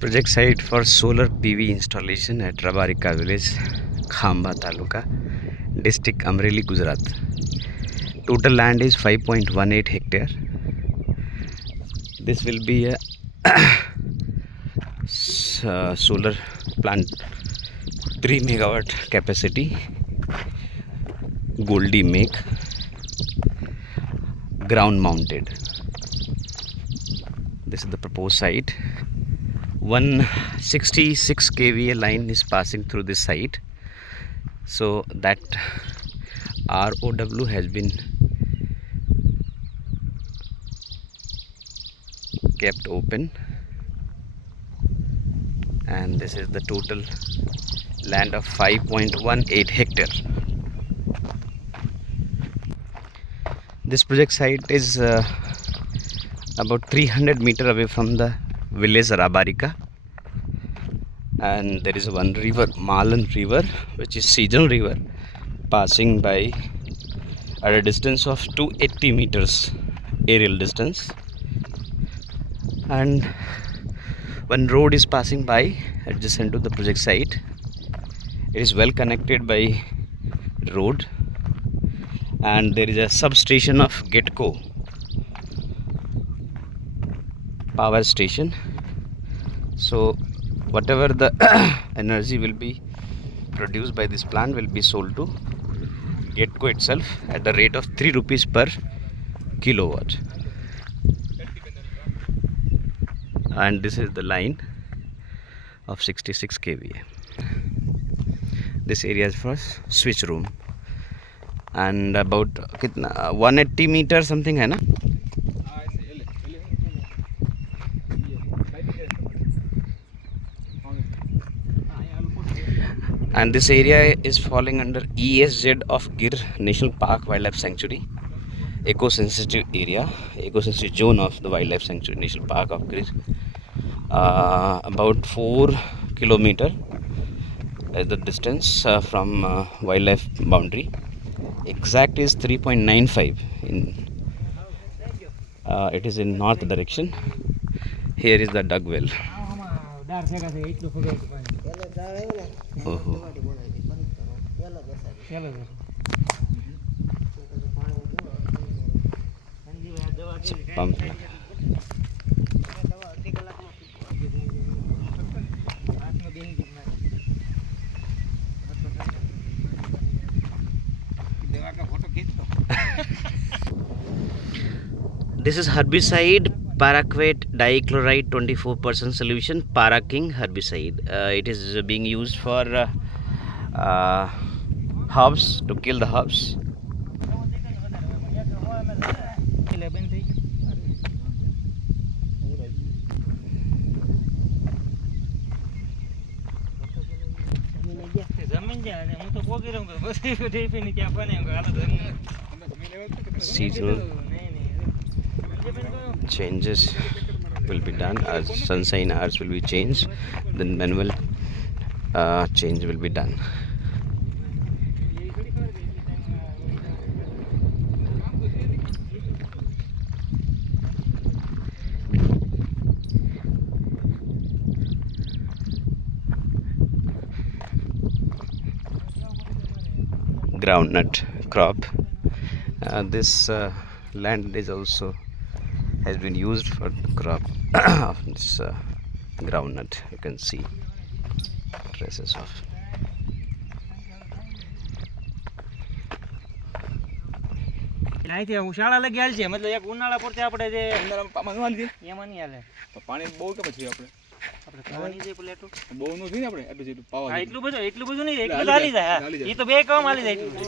Project site for solar PV installation at Rabarika village, Khamba Taluka, district Amreli, Gujarat. Total land is 5.18 hectare. This will be a solar plant, 3 megawatt capacity, Goldie make, ground mounted. This is the proposed site. 166 kVA line is passing through this site, so that ROW has been kept open, and this is the total land of 5.18 hectare. This project site is about 300 meter away from the village Rabarika, and there is one river, Malan river, which is seasonal river, passing by at a distance of 280 meters aerial distance, and one road is passing by adjacent to the project site. It is well connected by road, and there is a substation of Getco power station. So whatever the energy will be produced by this plant will be sold to Getco itself at the rate of 3 rupees per kilowatt. And this is the line of 66 kVA. This area is for switch room, and about 180 meter something है ना. And this area is falling under ESZ of Gir National Park Wildlife Sanctuary, eco-sensitive area, eco-sensitive zone of the Wildlife Sanctuary National Park of Gir. About 4 kilometer is the distance from wildlife boundary. Exact is 3.95 in it is in north direction. Here is the dug well. Pump. This is herbicide paraquat dichloride 24% solution, Paraking herbicide. It is being used for herbs, to kill the herbs. Seasonal changes will be done as sunshine hours will be changed, then manual change will be done. Groundnut crop. This land is also has been used for the crop of this groundnut. You can see traces of. અહીંથી શાળા લગી હાલ છે, મતલબ એક ઉનાળા પૂરતી આપણે જે એમાં નહીં હાલે. પાણી બહુ કે પછી આપણે ખાવાની છે પ્લેટો બહુ નું છે ને આપણે એટલું જેટલું પાવા એટલું બધું નહીં, એટલું બધું નહીં, એટલું હાલી જાય. એ તો બે કામ હાલી જાય એટલું.